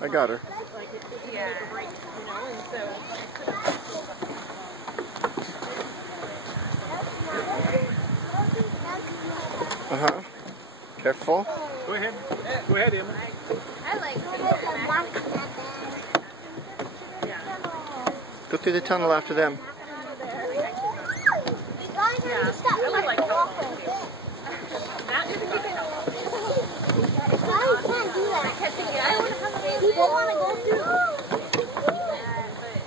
I got her. Yeah. Uh-huh. Careful. Go ahead. Go ahead, Emma. I like Go through the tunnel after them. People want to go through.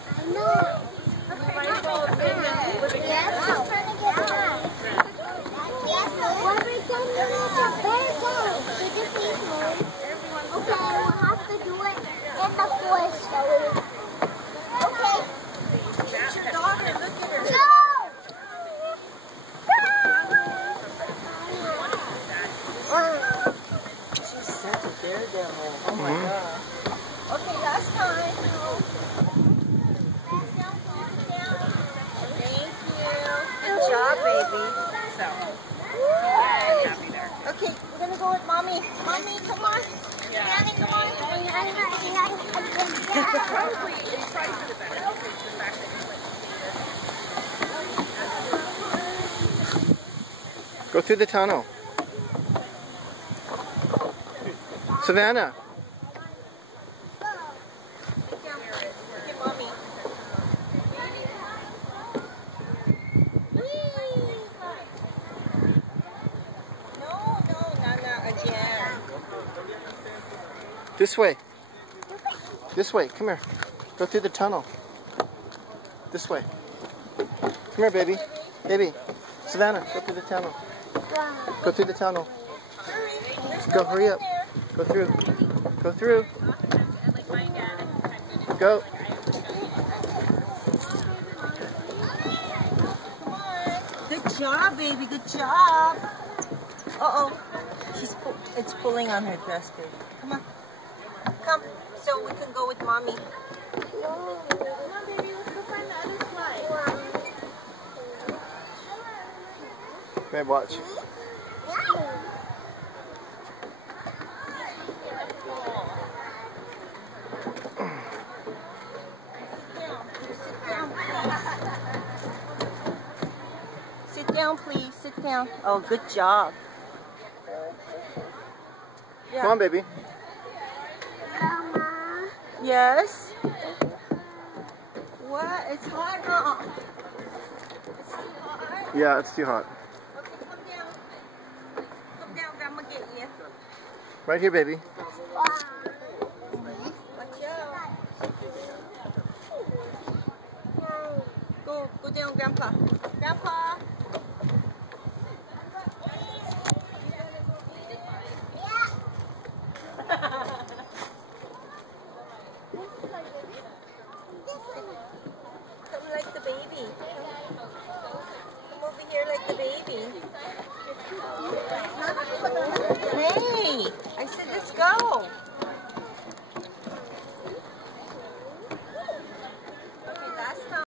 I know. Yes, I'm trying to get back. Yes, when we can do it, very good. So this is home. Okay, we'll have to do it in the forest. Okay. It's your daughter. Look at her. No! She's such a daredevil. Oh my God. Okay, last time. Thank you. Good job, baby. So, I'm happy there. Okay, we're gonna go with mommy. Mommy, come on. Daddy, come on. Probably, it's probably for the better because the fact that it's like Go through the tunnel. Savannah. Look at mommy. No, Nana, again. This way. This way. Come here. Go through the tunnel. This way. Come here, baby. Baby. Savannah, go through the tunnel. Go through the tunnel. Go, hurry up. Go through. Go through. Go. Good job, baby. Good job. Uh-oh. It's pulling on her dress, baby. Come on. Come. So we can go with mommy. Come on, baby, let's go find the other slide. Babe, watch. Sit down, please. Sit down. Oh, good job. Yeah. Come on, baby. Mama. Yes? What? It's hot, huh? It's too hot? Yeah, it's too hot. Okay, come down. Come down, Grandma get you. Right here, baby. Watch out. Go down, Grandpa. Grandpa. Come like the baby. Come over here like the baby. Hey, I said let's go.